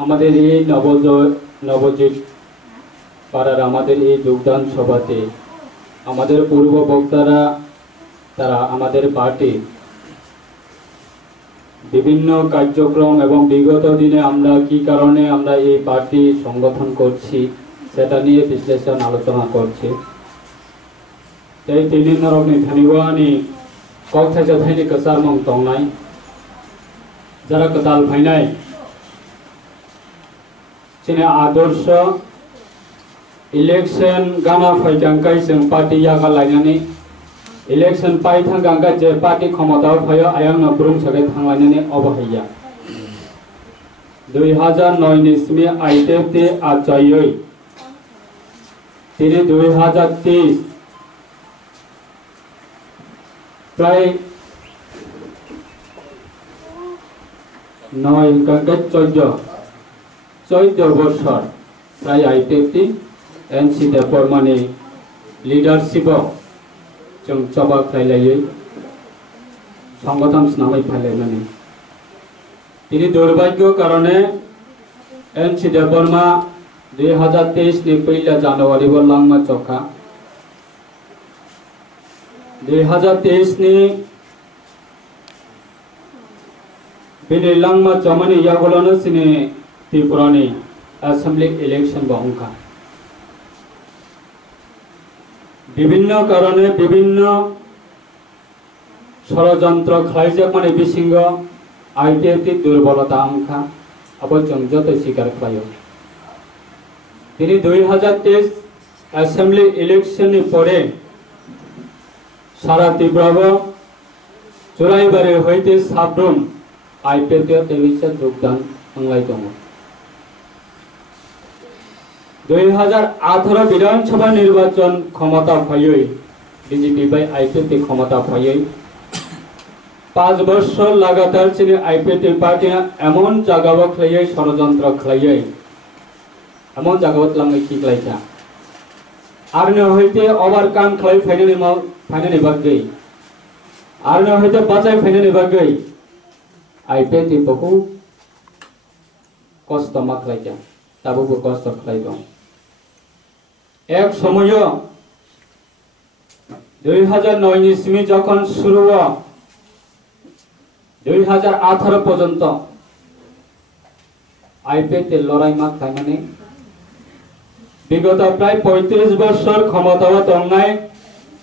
আমাদের এই নবজিৎ পাড়ার আমাদের এই যোগদান সভাতে আমাদের পূর্ব বক্তারা তারা আমাদের পার্টি বিভিন্ন কার্যক্রম এবং বিগত দিনে আমরা কি কারণে আমরা এই পার্টি সংগঠন করছি সেটা নিয়ে বিশ্লেষণ আলোচনা করছি। তাই তিনি নরকনি ধনিবানি কক্তা জাথাইনি কসার মং তংনাই যারা কতাল ফাইনাই চিনে আদর্শ इलेक्शन गाना फैजांकाय जों पार्टी यागा लायनानै इलेक्शन पाइ थांगांगा जे पार्टी क्षमताव फैयो आयांनो ब्रुं सगे थांलायनानै अबहैया 2009 नि सिमे आइटेफते आचायै तिनि 2023 प्राय 9 गांगा 14 বছর प्राय आइटेफते एनसी देपरमानि लीडरशिप जों सभा खालायै संगठन नामै फायलायनानै तिनि दुर्भाग्य कारणे एनसी देपरमा 2023 नि 1 जानुवारि बर लांमा चखा 2023 नि बिनि लांमा चमानि यागोलनो सिनि त्रिपुरानि असेंबली इलेक्शन बहंका विभिन्न कारणे विभिन्न षड़यंत्र खालायजाक माने बिसिंग आइटिएफटी दुर्बलता अंखा अब जों जत स्वीकार खालायो तिनि 2023 असेंबली इलेक्शन नि परे सारा त्रिपुराबो चुराइबारि हইতে साब्रुम आइटिएफटी तेविसे योगदान अंगलाय दङ 2018 विधानसभा निर्वाचन क्षमता फायै बीजेपी बाय आईपीएफटी क्षमता फायै 5 বছর লাগাতার চিনি आईपीएफटी पार्टी एमन जागाव खलायै षड़यंत्र खलायै एमन जागाव लांगै की खलायजा आरनो हইতে ओभारकाम खलाय फाइनानि बागै आरनो हইতে बाचाय फाइनानि बागै आईपीएफटी बहु कष्ट मा खलायजा ताबो कष्ट खलाय दं एक समय 2009 नि सिमी जखन शुरू 2018 पर्यंत आईपीएफटी लड़ाई मा खायमाने विगत प्राय 35 बছর क्षमताव दंनाय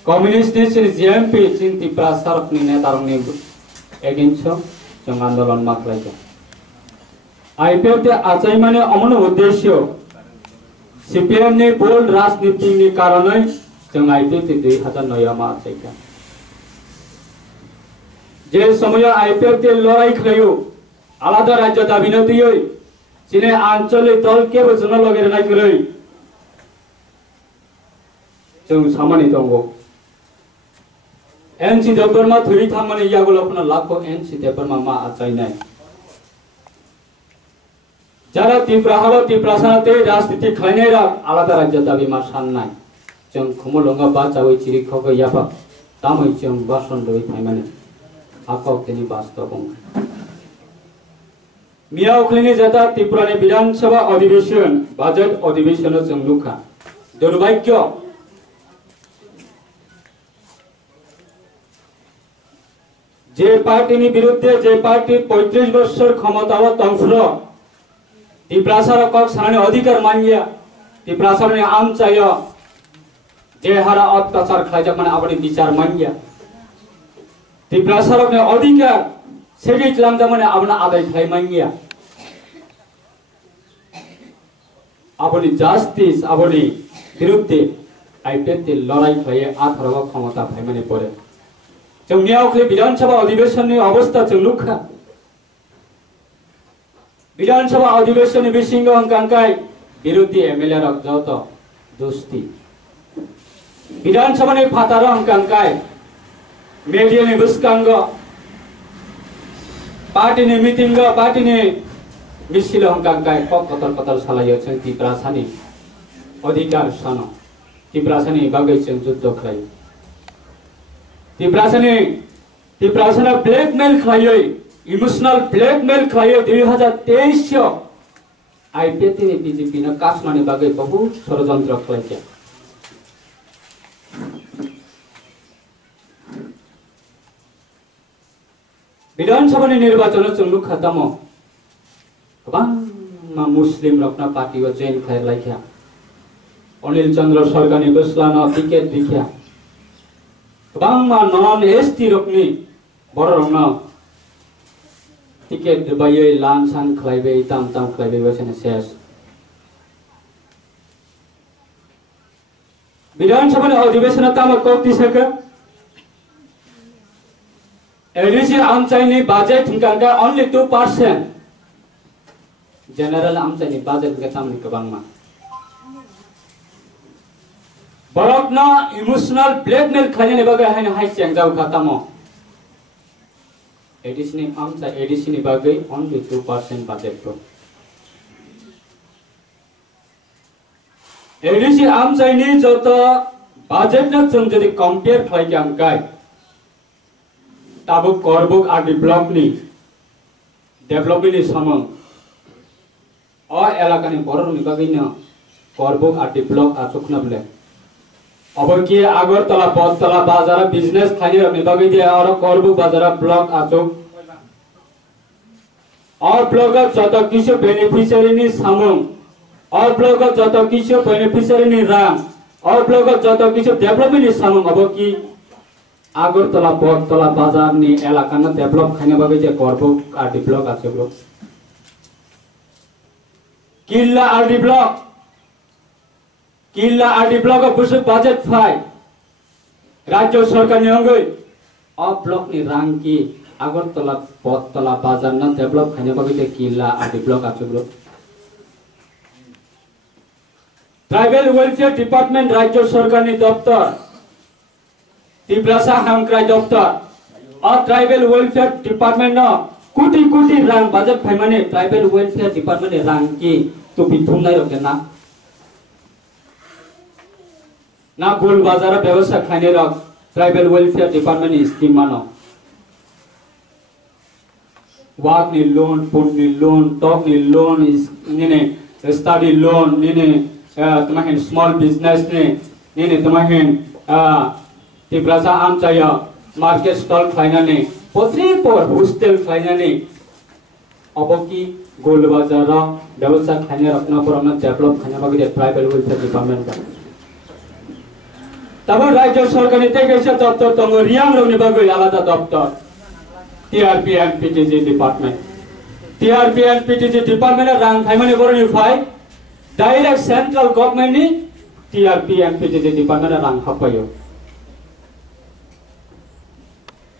कम्युनिस्ट जेएमपी चिंती प्रासारकनि नेतारंनि एगेन्स्ट जों आंदोलन मा खालायदों आईपीएफटी आचायमाने अमन उद्देश्य सीपीएम नि बोल्ड राजनीति नि कारणे जों आईपीएफटी 2009 मा आचायखा जे समय आईपीएफटी लड़ाई खालायो आलादा राज्य दाबि न दियै चिने आंचलिक दल के वचन लगेर नायगरै जों सामानि दंगो एनसी देबरमा थुरि थांमाने यागोलफना लाखो एनसी देबरमा मा आचायनाय যারা তীব্রাসানাতে রাজনীতি খাইনাयरा आलादा राज्य दाबि मा साननाय जों खमलंगा बाचावै चिरिखग याफा तामै जों बासन्दयै फायमाने आकक तिनि वास्तव मियावखलिनि जाता त्रिपुरानि विधानसभा अधिवेशन बजेट अधिवेशन जों लुखा दुर्भाग्य जे पार्टीनि विरुद्धे जे पार्टी 35 বছর क्षमताव दंफ्र त्रिपुरासार कक साने अधिकार मानिया त्रिपुरासारनि आमचाय जे हारा अत्याचार खायजाक माने आबनि विचार मानिया त्रिपुरासारनि अधिकार सेगि लामजा माने आबना आदाय खाय मानिया आबनि जस्टिस आबनि विरुद्धे आईपीएफटी लड़ाई खाये 18 क्षमता फायमाने परे जों मियावखलि विधानसभा अधिवेशननि अवस्था जों लुखा विधानसभा अधिवेशन बिसिंग अंकांकाय विरोधी एमएलए रक जत दोस्ती विधानसभा ने फातार अंकांकाय मीडिया ने बुस्कांग पार्टी ने मीटिंग पार्टी ने मिसिल अंकांकाय कतल कतल सालायो जों त्रिपुरासानि अधिकार सान त्रिपुरासानि बागै जों जुद्ध खालायो त्रिपुरासाना ब्लैकमेल खालायो इमोशनल ब्लैकमेल खायो 2023 आईपीएटी ने बीजेपी ने कासमानी बागे बहुत षड्यंत्र खालामो विधानसभा निर्वाचन चुंगलुक खत्म गोबां मुस्लिम रखना पार्टी व जैन खायर लाइख्या अनिल चंद्र सरकारनि बोस्लाना टिकेट दिख्या गोबां नन एसटी रखनि बर रखना टिकेट बायै लान सान खालायबे ताम ताम खालायबे वसेन सेस विधानसभा अधिवेशन ताम कक्तिसक एडिसी आमचाइनि बजेट हिंकांका ओनली 2% जनरल आमचाइनि बजेट हिंका तामनि गोबांमा बरकना इमोशनल ब्लैकमेल खालायनायनि बागै हायना हाय चेंजाव खातामो एडिसनि आमचा एडिसनि बागै ओनली 2% बजेट को एडिसी आमचाइनि जत बजेट न जों जदि कंपेयर खालायके आंगाय ताबो करबुक आदि ब्लॉक नि डेभलपमेन्टनि समं अ एलाकानि बरनि बागैनो करबुक आदि ब्लॉक आचुकनाबले अब कि आगरतला बदतला बाजार बिजनेस खाने बागै दे और करबुक बाजार ब्लॉक आचुक और ब्लॉक जत किसो बेनिफिशियरी नि समं और ब्लॉक जत किसो बेनिफिशियरी नि रां और ब्लॉक जत किसो डेभलपमेन्ट नि समं अब कि आगरतला बदतला बाजार नि एलाका न डेभलप खाने बागै जे करबुक आदि ब्लॉक आचुक किल्ला आदि ब्लॉक बुसुक बजेट फाइ राज्य सरकार नि अंगै अ ब्लॉक नि रां की आगरतला बदतला बाजार न डेभलप खाने बागै जे किल्ला आदि block Achyok tribal welfare department राज्य सरकार नि दफ्तर तिब्रासा हामक्राय दफ्तर और ट्राइबल वेलफेयर डिपार्टमेंट न कोटी कोटी रां बजेट फाइमाने ट्राइबल वेलफेयर डिपार्टमेंट नि रां की तो बिथुमनाय रके ना गोल बाजार व्यवस्था खाने रक ट्राइबल वेलफेयर डिपार्टमेंट नि स्कीम मानो वाक नि लोन पुन नि लोन टॉप नि लोन निने स्टडी लोन निने तमाहिन स्मॉल बिजनेस निने तमाहिन तिब्रासा आमचाया मार्केट स्टॉल खाइनाने पत्री पर हॉस्टल खाइनाने अब की गोल बाजार व्यवस्था खाने रखना पर हमने डेभलप खाने बागै ट्राइबल वेलफेयर डिपार्टमेंट का तब राज्य सरकार नि तेगैसे दफ्तर दङ रियाङ रौनि बागै आलादा दफ्तर टीआरपी एंड पीटीजी डिपार्टमेंट रां खाइमाने बरनि फाइ डाइरेक्ट सेंट्रल गवर्नमेंट नि टीआरपी एंड पीटीजी डिपार्टमेंट रां हापायो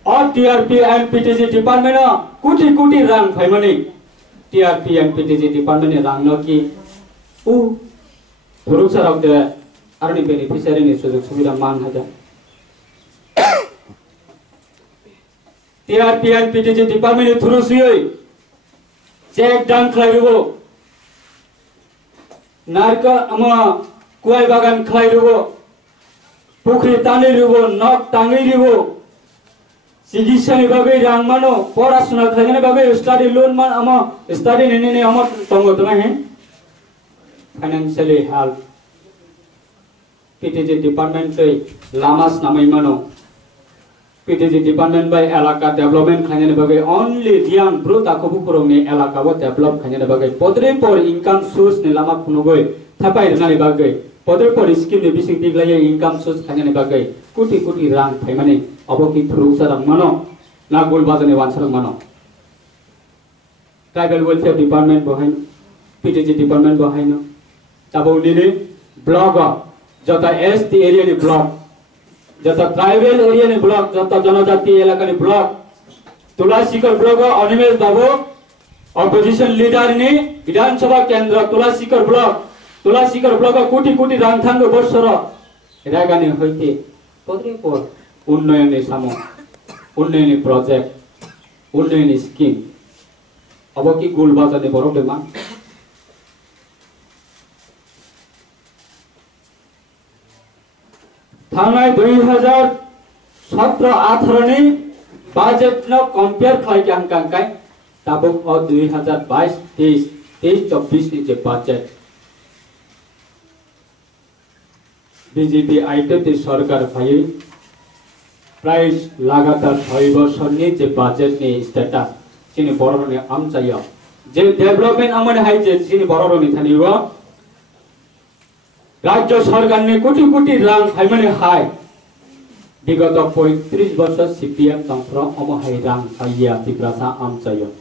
और टीआरपी एंड पीटीजी डिपार्टमेंट कोटी कोटी रां फाइमाने टीआरपी एंड पीटीजी डिपार्टमेंट नि रां न की उ थुरुक सरक दे आरनि बेनिफिशियरी नि सुजुग सुबिदा मान हाजा टीआरपी एंड पीटीजी डिपार्टमेंट नि थुरु सुयै चेक डाउन खालायबो नारका अमा कुवाय बागान खालायबो पुखरी तानैबो नक ताङैबो चिकित्सानि बागै रां मानो पढ़ाशुना खालायनायनि बागै स्टाडी लोन मान अमा स्टाडी नि अमा दङ तमाहि फाइनान्शियली हेल्प पीटीजी डिपार्टमेंट लामास नामै मानो पीटीजी डिपार्टमेंट बाय एलाका डेभलपमेंट खाने बागै ओनली रियां ब्रो ताखौबो फोरोंनि एलाका व डेभलप खाने बागै पद्रे पर इनकम सोर्स नि लामा फुनुगै थापाय रनानि बागै पद्रे पर स्कीम नि बिसिं दिग्लायै इनकम सोर्स खाने बागै कोटी कोटी रां फाइमाने अबकि थुरुसर मानो ना गोल बाजारनि वानसर मानो ट्राइबल वेलफेयर डिपार्टमेंट बहाय पीटीजी डिपार्टमेंट बहायनो ताबौनिनि ब्लॉक जता एसटी एरिया नि ब्लॉक जता ट्राइबल एरिया नि ब्लॉक जता जनजाति इलाका नि ब्लॉक तुलासीकर ब्लॉक अनिमेश बाबू अपोजिशन लीडर नि विधानसभा केन्द्र तुलासीकर ब्लॉक कोटी कोटी रांथांगो वर्षर रागानि होइते पद्रे पर उन्नयन नि सामो उन्नयन नि प्रोजेक्ट उन्नयन नि स्कीम अब की गोल बाजार नि बरक देमा थांनाय 2017-18 नि बजेट न कंपेयर खालायके हांकांकाय ताबुक 2022-23 23-24 ni je budget BJP item सरकार भाई प्राइस लगातार 6 बोसोरनि जे बाजेट नि स्टेटास जोंनि बर'नि आमचायाव जे डेभलपमेन्ट आमोन हाय जे जोंनि बर'नि थानिवा राज्य सरकारनि कोटी कोटी रां हायमाने हाय विगत 35 बोसोर CPM तंत्र अमहाय रां हायया तिब्रासा आमचायाव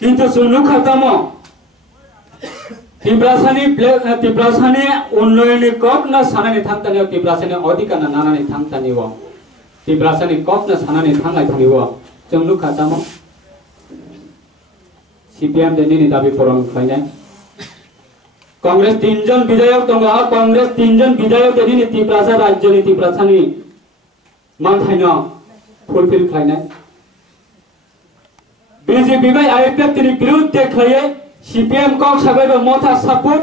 किन्तु सुनु खतमो तिब्रासानि उन्नयननि ककना सानानि थांतानियाव तिब्रासानि अधिकार नानानि थांतानियाव तिब्रासानि ककना सानानि थांनाय थानियाव जों नुखातामो CPM देनि दाबि फरम खायनाय कांग्रेस 3 जन विधायक दङ कांग्रेस 3 जन विधायक देनि तिब्रासा राज्यनि तिब्रासानि मानथायनो फुलफिल खायनाय BJP बाय IPF तिनि विरुद्ध देखायो CPM कक सागलायबो मथा सपोर्ट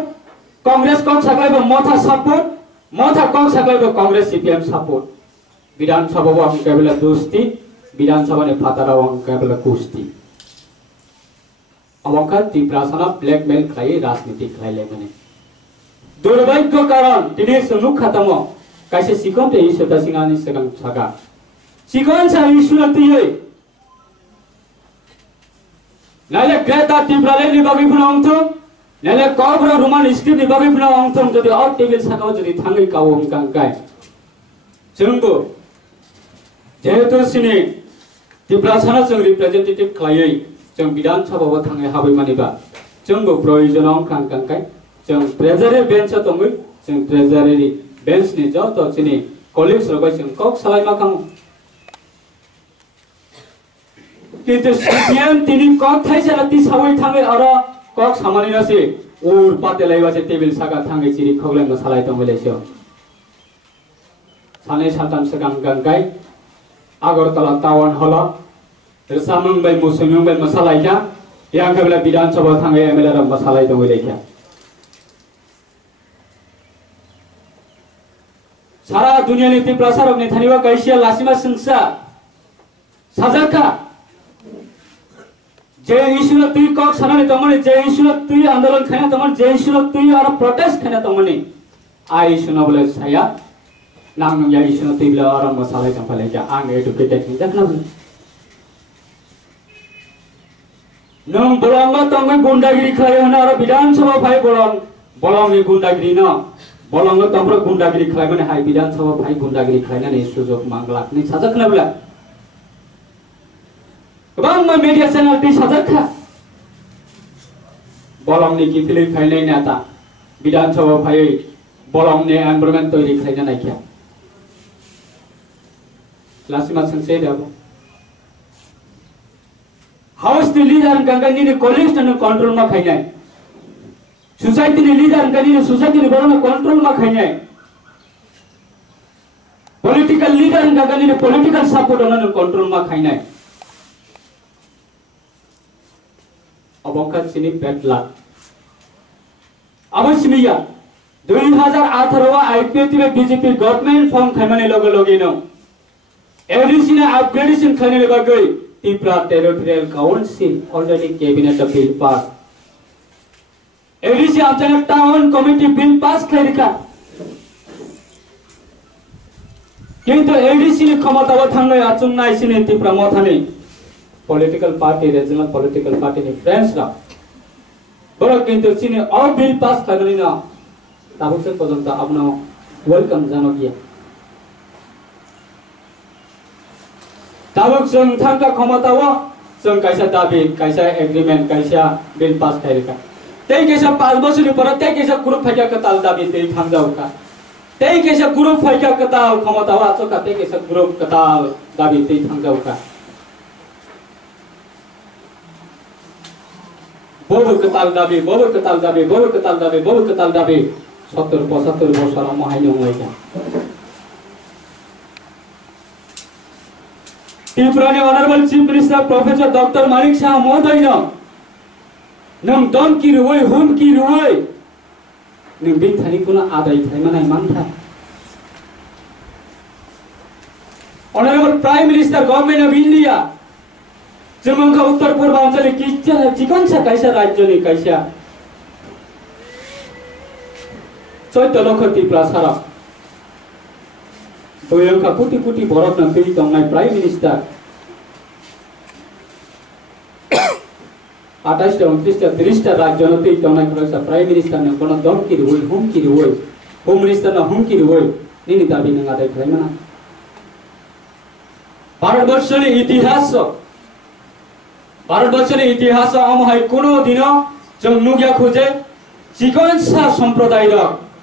कांग्रेस कक सागलायबो मथा सपोर्ट मथा कक सागलायबो कांग्रेस CPM सपोर्ट विधानसभा वां केवल दोस्ती विधानसभा ने फाताराव वां केवल कुस्ती अवका तिब्रासाना ब्लैकमेल खाई राजनीति खाईले माने दुर्भाग्य कारण तिनि सुनु खतमो कैसे सिकोन ते इसता सिंगानि सगं छगा सिकोन सा इशुरतियै नाले ग्रेटा तिब्राले निबागै फुना अंथम नाले कब्र रोमान स्क्रिप्ट निबागै फुना अंथम जदि आउट टेबल साकाव जदि थाङै कावो कांकाय जोंबो जेहेतु सिनि तिब्रासाना जों रिप्रेजेन्टेटिभ खायै जों विधानसभायाव थाङै हाबै मानिबा जोंबो प्रयोजनाव कांकाय जों ट्रेजारि बेन्च दङै जों ट्रेजारि बेन्चनि जत सिनि कलिग्स रबाय जों कक सालायमा खाम किन्तु CPM तिनि कक थाइसाला ति सावै थाङै आरो कक सामानि नसि उर पातेलायबासे टेबल सागा थाङै चिरि खगलाय सालाय दङलेसो सानै साथाम सगां गांगाय आगरतला टाउन हल रसामुंबाय मुसुमुंबाय मसालायका यां केबला विधानसभा थाङै MLA र मसालाय दङलेखा सारा दुनियानि तिब्रासा रगनि थानिवा गायसिया लासिमा संसा साजाका जे इशुला तुई कक सानानि तमने जे इशुला तुई आंदोलन खाना तमन जे इशुला तुई आरो प्रोटेस्ट खाना तमने आ इशुना बोले साया नांग या इशुना तुई बिला आरो मसाला चंपले क्या आंग एडुकेटेड नि देखना नों बोलांगा तंगै गुंडागिरी खायो ना आरो विधानसभा भाई बोलांनि गुंडागिरी न बोलांगा तंग्र गुंडागिरी खाय माने हाय विधानसभा भाई गुंडागिरी खायनानै सुजोग मांगलाकनि साजाखना बिला गोबां मीडिया चैनल ती साजाखा बोलांनि किफिलै खायनाय नाता विधानसभा भाई बोलांनि एनवायरनमेंट तैरि खायना नायखा लासिमा संसे दाबो हाउस नि लीडर गंगानि कॉलेज न कंट्रोल मा खायनाय सोसाइटी नि लीडर गंगानि सोसाइटी नि बरन कंट्रोल मा खायनाय पॉलिटिकल लीडर गंगानि पॉलिटिकल सपोर्ट न कंट्रोल मा खायनाय अबंका सिनि पेटला अवश्यमिया 2018 आईपीएफ में बीजेपी गवर्नमेंट फॉर्म खायमाने लगे एवरीसी ने अपग्रेडेशन खाने बागै Tripura territorial council already cabinet bill pass एवरीसी आमचाना टाउन कमिटी बिल पास खायरिका किंतु एवरीसी ने क्षमताव थांगै आचुंनाय सिनि Tripura मथानि political party regional political party ने फ्रेंड्स रा बरो किंतु सिनि और बिल पास खायमाने ना ताबुसे पर्यंत आपनो वेलकम जानो किया ताबुक जों थांका क्षमताव जों कैसा दाबि कैसा एग्रीमेंट कैसा बिल पास खायरिका तै कैसा 5 बोसोरनि पर तै कैसा ग्रुप फाइका कताल दाबि तै थांजाउका तै कैसा ग्रुप फाइका कताल क्षमताव आचोका तै कैसा ग्रुप कताल दाबि तै थांजाउका बोबो कताल दाबि बोबो कताल दाबि बोबो कताल दाबि बोबो कताल दाबि 70-75 बोसोर महायनो होयका त्रिपुरानि honourable chief minister professor doctor Manik Saha महोदय नों दन की रुवै हुम की रुवै नों बिन थानिखौनो आदाय थायमानाय मानथा honourable prime minister government of India जोंखा उत्तर पूर्वांचल किच्चा चिकनसा कैसा राज्य नि कैसा 14 লক্ষ টিপ্রা সারা বয়ংকা কোটি কোটি বরফ না তৈরি দংনাই প্রাইম মিনিস্টার 28 টা 29 টা 30 টা রাজ্য ন তৈরি দংনাই খরসা প্রাইম মিনিস্টার ন কোন দমকি রই হুমকি রই হোম মিনিস্টার ন হুমকি রই নিনি দাবি ন আদায় খাইমানা ভারতবর্ষের ইতিহাস আমহাই কোনো দিন जों नुगिया खोजे चिकनसा সম্প্রদায়ের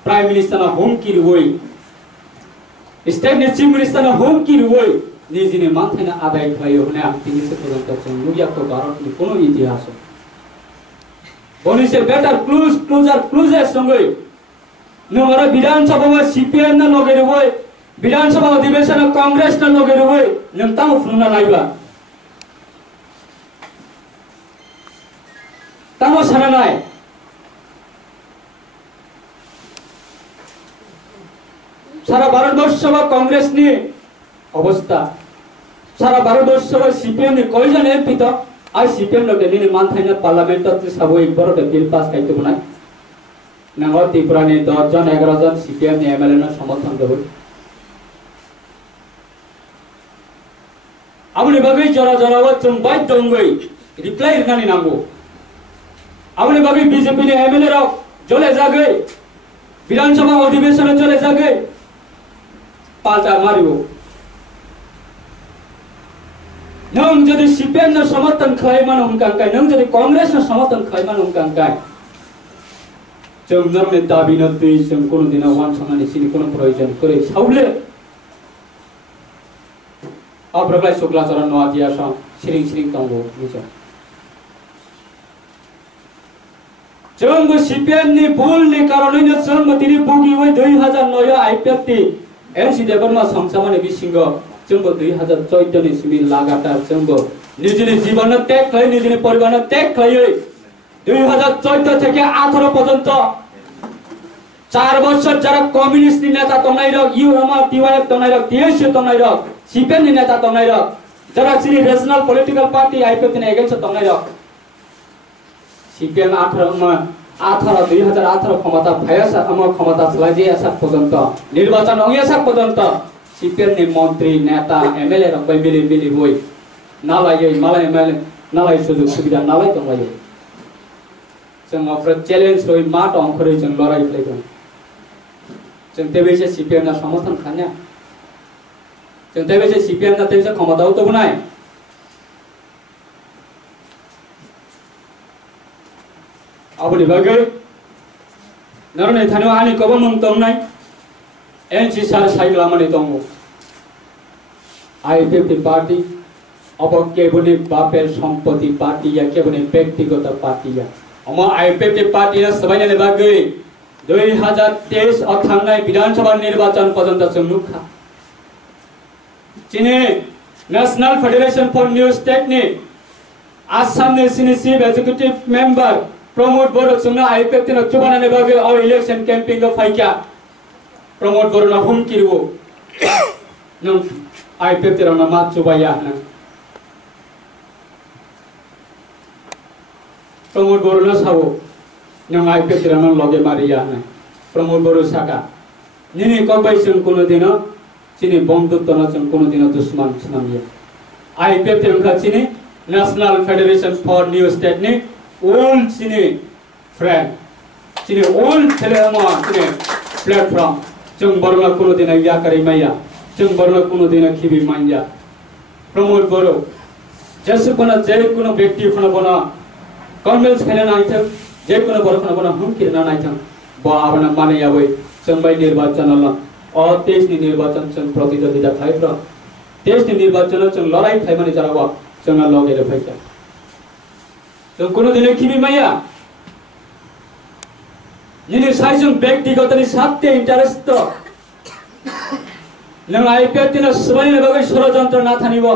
प्राइम मिनिस्टर हुमकी रुई स्टेट नि चीफ मिनिस्टर हुमकी रुई निजिनि मानथायना आदाय खायो होने आं दिनैसो पर्यन्त जों नुगियाखौ भारतनि कोनो इतिहास बनिसे बेटार क्लोजर संगै नोंरा विधानसभा में सीपीएम न लगे रुई विधानसभा अधिवेशन कांग्रेस न लगे रुई नों ताम फुंना नायबा तामो साना नाय सारा भारतवर्ष में कांग्रेस नि अवस्था सारा भारतवर्ष में सीपीएम नि कयजन एमपी तो आज सीपीएम लगे नि मानथायना पार्लियामेंट त साबो एक बार बिल पास खाइतो बनाय नंगो त्रिपुरा नि 10 जन 11 जन सीपीएम नि एमएलए न समर्थन देबो आबुनि बागै जरा जरावा जों बाय दंगै रिप्लाइ होनानै नांगौ आबुनि बागै बीजेपी नि एमएलए राव जले जागै विधानसभा अधिवेशन जले जागै पाल्टा मारिबो नों जदि सीपीएम न समर्थन खाइमान हुमकांकाय नों जदि कांग्रेस न समर्थन खाइमान हुमकांकाय जों नरमे दाबि न दै जों कोनो दिना वान संनानि सिनि कोनो प्रयोजन करे साउले अप्रगलाय शुक्लाचरण नआदिया सं सिरिं तंगो निजो जोंबो सीपीएम नि भूल नि कारणैनो जोंबो दिनै बुगिवै 2009 आईपीएफटी एनसी देवरमा संसामानि बिसिंग जोंबो 2014 नि सिमि लागातार जोंबो निजिनि जीवन त्याग खाइ निजिनि परिवार त्याग खाइ 2014 থেকে 18 পর্যন্ত 4 বছর যারা কমিউনিস্ট নেতা তনাইরক ইউএমআর টিওয়াইএফ তনাইরক টিএসইউ তনাইরক सीपीएम नि नेता तंगाइरक जरा सिनि रीजनल पॉलिटिकल पार्टी आईपीएफ नि एगेन्स्ट तंगाइरक सीपीएम 2018 क्षमता भयसा अम क्षमता चलाइजे आसा पर्यन्त निर्वाचन अंगेसा पर्यन्त सीपीएम नि मन्त्री नेता एमएलए रक मिली होय नालायै मालाय एमएलए नालाय सुजुग सुबिदा नालाय तंगायो जों अफ्र चैलेंज होय माट अंखरै जों लड़ाई फैगोन जों तेबेसे सीपीएम ना समर्थन खान्या जों तेबेसे सीपीएम ना तेबेसे क्षमताव तो बनाय आबुनि बागै नरने थानो आनि कबो मंतंनाय एनसी सार साइकल माने दंगो आईपीएफ पार्टी अब केबुनि बापेर सम्पत्ति पार्टी या केबुनि व्यक्तिगत पार्टी या अम आईपीएफ पार्टी ना सबाइने बागै 2023 अथांनाय विधानसभा निर्वाचन पर्यन्त जों नुखा चिने नेशनल फेडरेशन फर न्यू स्टेट नि आसाम नि सिनि चीफ एग्जीक्यूटिव मेंबर प्रमोद बर जोंना आईपीएफ तिन चुबानाने बागै अ इलेक्शन कैंपिंग ग फाइका प्रमोद बर ना हुमकिरबो नों आईपीएफ तिन ना मा चुबाया ना प्रमोद बर ना सावो नों आईपीएफ तिन ना लगे मारिया ना प्रमोद बर साका निनि कबै जों कोनो दिन चिनि बंधुत्व न जों कोनो दिन दुश्मन छनामिया आईपीएफ तिन का चिनि नेशनल फेडरेशन फर न्यू स्टेट नि ओल्ड चिने फ्रेंड चिने ओल्ड थेलेमा चिने प्लेटफॉर्म जों बरला कोनो दिन या करै माया जों बरला कोनो दिन खिबि माया प्रमोद बरो जैसे कोना जे कोनो व्यक्ति फना बना कन्वेंस खेले नाइथं जे कोनो बर फना बना हम किरना नाइथं बाबना माने याबै जों बाय निर्वाचन ल अ 23 नि निर्वाचन जों प्रतिद्वंदिता खाइब्र 23 नि निर्वाचन जों लड़ाई खाइ माने जरावा जों लगेर फैसा जों कोनो दिन खिबि माया निनि साइजों व्यक्तिगत नि साथे इंटरेस्ट तो नों आईपीएफ दिन सबाइने बागै षड़यंत्र ना थानिबो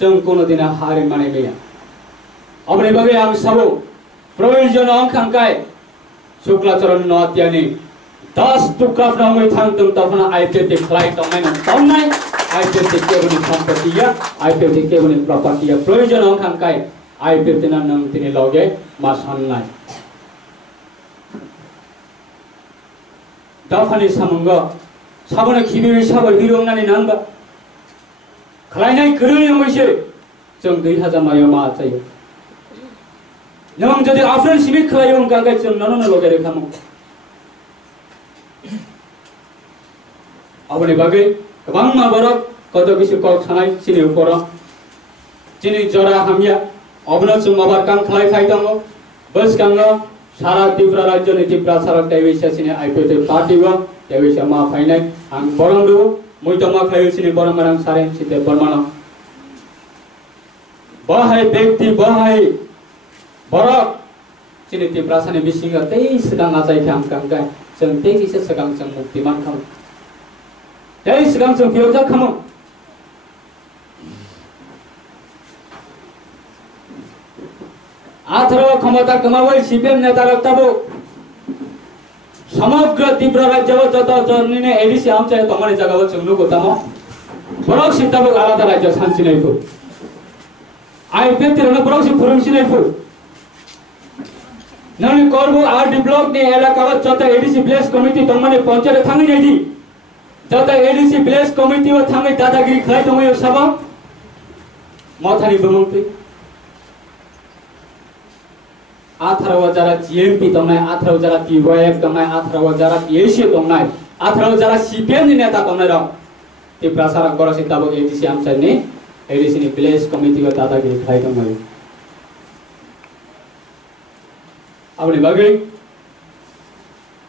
जों कोनो दिन हारि माने गया अबनि बागै आं साबो प्रयोजन अंखांकाय शुक्लाचरण नआदियानि 10 टुक्रा फ्रामै थांदों तफना आईपीएफ फ्लाइट तंनाय आईपीएफ केवल सम्पत्ति या आईपीएफ केवल प्रॉपर्टी या प्रयोजन अंकांकाय आईपीएफ तिना नंग तिनी लगे मासाननाय दाफानि सामुंग साबोना खिबि साबोर हिरोंनानि नांबा खलायनाय गोरों मैसो जों 2000 मायाव मा जायो नों जदि आफ्रेन सिबि खलायो अंकांकाय जों नन लगे रेखामो आबनि बागै गोबां माबरक कत किसु कक सानाय सिनि उपर जिनि जरा हामिया अबनो जों माबार काम खलाय फाय दङ बस कांग सारा त्रिपुरा राज्य नि त्रिपुरा सारा दैवेसा सिनि आईपीएफ पार्टी व दैवेसा मा फाइनाय आं बरंदु मुइतमा खायो सिनि बरंगरां सारेन सिते बर्मान बहाय व्यक्ति बहाय बरक सिनि त्रिपुरा सानि बिसिंगा तै सिगां आजाय खाम कांगाय जों तै किसे सिगां जों मुक्तिमान खाम तै सिगां जों फिउजा खामो आथरो क्षमता कमावै सीपीएम नेता रक्ताबो समग्र त्रिपुरा राज्य जत जर्निने एडिसी आमचा तमने जगाव चंगनु गोताम बरक सिताबो आलादा राज्य सानसिनायफो आईपीएफ तिरनो बरक सि फुरुमसिनायफो ननि करबो आर डेभलप नि एलाकाव जत एडिसी प्लेस कमिटी तमने पंचायत थाङै नायदि जत एडिसी प्लेस कमिटी व थाङै दादागिरी खाइ दङयो सब मथानि बमंति आथाराव जरा जीएमपी दंनाय आथाराव जरा टीवाईएफ दंनाय आथाराव जरा टीएसी दंनाय आथाराव जरा सीपीएम नि नेता दंनाय र त्रिपुरा सारा गरसि ताबो एडिसी आमसानि एडिसी नि प्लेस कमिटी व दादागिरी खाइ दंनाय आबनि बागै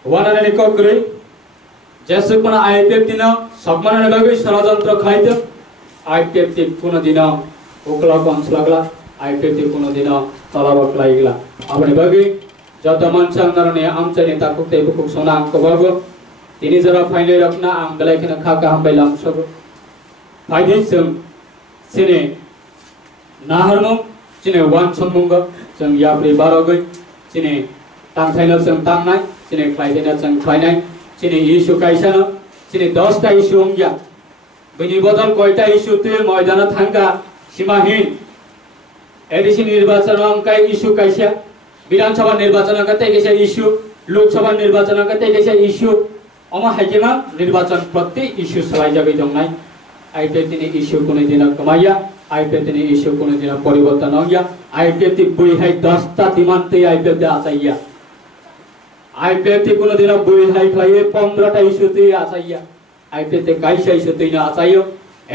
वानानि ककरै जेसुकन आईपीएफ दिन सकमाननि बागै षडयन्त्र खाइद आईपीएफ ति कुन दिन उकला कन्सलागला आईपीएफ कुन दिन तलाबक लागिला आबनि बागै जत मानसां नरने आमचा नेता कुक्ते बुकुक सोना अंकबाबो तिनि जरा फाइले रखना आं गलायखना खाका हमबाय लामसब फाइदे जों सिने नाहरमु सिने वान सममुंग जों याब्रि बारगै सिने तांथायना जों तांनाय सिने क्लाइदेना जों क्लाइनाय सिने इशु काइसानो सिने 10 ता इशु अंगिया बिनि बदल कयटा इशु ते मैदान थांगा सीमाहीन एडिसी निर्वाचन अंकाय इशू कैसा विधानसभा निर्वाचन का कैसा इशू लोकसभा निर्वाचन का कैसा इशू अमा हाइकेमा निर्वाचन प्रति इशू सलाई जाबे दंनाय आईपीएफ नि इशू कुनै दिन कमाया आईपीएफ नि इशू कुनै दिन परिवर्तन होया आईपीएफ बुई हाइ 10 ता दिमानते आईपीएफ आचाइया आईपीएफ कुनै दिन बुई हाइ फ्लाइ 15 ता इशू ते आचाइया आईपीएफ कैसा इशू ते आचाइयो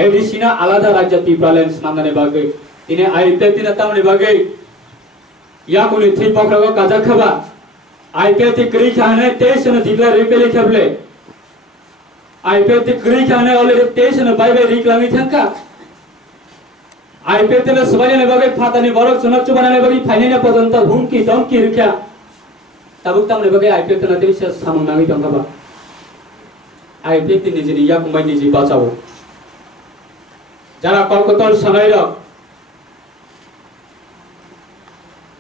एडिसी ना आलादा राज्य त्रिपुराल्यान्ड स्नानने बागै तिने आईपीएफ तिने तामने बागै या कुनै थि पक्रको काजा खबा आईपीएफ ति क्रि खाने तेसन दिगला रिपेले खबले आईपीएफ ति क्रि खाने already तेसन bye bye रिक्लामी thangka IPF तिने सबायने बागै फातानि बरक चुनाव चुबानाने बागै फाइनेना पर्यन्त हुमकी धमकी रिख्या ताबुक तामने बागै आईपीएफ तिने तेसे सामनाङै दंखाबा आईपीएफ तिने जिनि या कुमाइनि जि बाचाओ जरा कलकत्ता सनाइर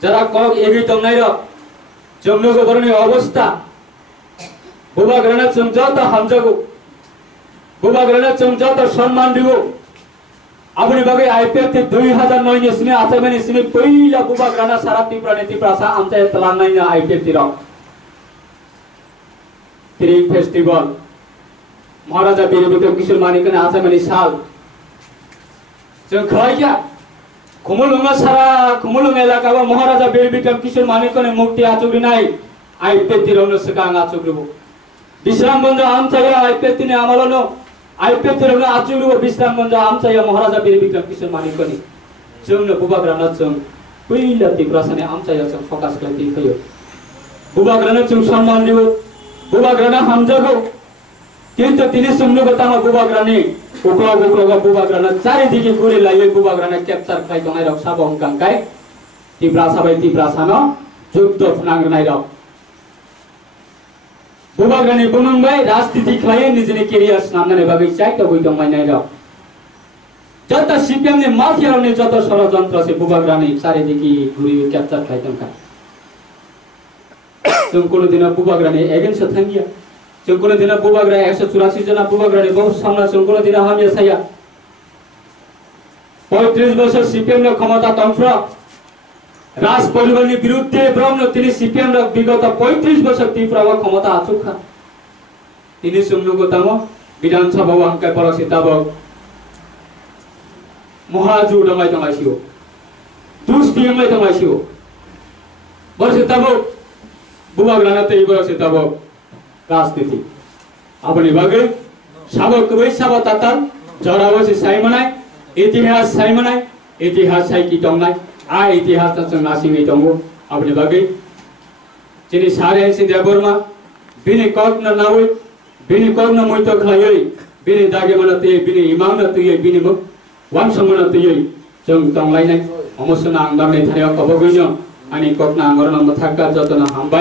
जरा कग एगै दंनाय र जोंनो गोबरनि अवस्था बुबाग्राना जों जत हामजागो बुबाग्राना जों जत सम्मान दिगो आबनि बागै आईपीएफ 2009 नि सिने आचामेनि सिने पहिला बुबाग्राना सारा त्रिपुरा सा आमचाय तलांनाय ना आईपीएफ तिर त्रि फेस्टिवल महाराजा वीर विक्रम किशोर मानिकने आचामेनि साल जों खलाइया खुमुलुंगा सारा खुमुलुंग एलाकावा महाराजा वीर विक्रम किशोर मानिकने मुक्ति आचुग्रिनाय आईपीएफ तिरनो सकां आचुग्रिबो विश्रामगंज आमचाया आईपीएफ तिने आमालनो आईपीएफ तिरनो आचुग्रिबो विश्रामगंज आमचाया महाराजा वीर विक्रम किशोर मानिकने जोंनो बुबाग्राना जों पहिला त्रिपुरासानि आमचाया जों फोकास खालामि फैयो बुबाग्राना जों सम्मान दिबो बुबाग्राना हामजागो किन्तु तिनि सुन्नु गतामा बुबाग्रानि उक्ला बुक्ला बुबाग्राना चारिदिके गुरि लायो बुबाग्राना क्याप्चार खाइ दंनाय रक साब अंकांकाय तिब्रा सानो जुद्ध फनांगनाय रक बुबाग्रानि बुमंबाय राजनीति खाइ निजिनि केरियर स्नामनाने बागै चाइ त गइ दंमायनाय रक जत सीपीएम ने माफियानि जत षडयन्त्र से बुबाग्रानि चारिदिके गुरि क्याप्चार खाइ दंका जों कोनो दिन बुबाग्रानि एगेन्स्ट थांगिया जों कोनो दिन बुबाग्रा 184 जना बुबाग्रानि बहुत सामना जों कोनो दिन हामिया साया 35 वर्ष सीपीएम र क्षमता तन्त्र राज परिवारले विरुद्ध ब्रह्म तिनी सीपीएम र विगत 35 वर्ष तीव्र क्षमता आचुखा तिनी सुन्नुको तम विधानसभा वाङका परसिताब महाजु डमाइ तमासियो दुष्टियमलाई तमासियो वर्षिताब बुबा लाना तै वर्षिताब राजनीति अपने बगे साबक वै साब ताताल जरावसी साइमनाय इतिहास साइमनाय इतिहास साइकी टंगनाय आ इतिहास त नासिङै टंगो अपने बगे चिनी सारे सिंध्यापुरमा बिने कग्न नावै बिने कग्न मोइतो खलायै बिने दागे मन ते बिने इमाम न तुयै बिने म वाम समन तुयै जों टंगलाइनाय अमसना आंदारनाय थाया कबगैनो अनि कग्न आंगरन मथाका जतन हामबाय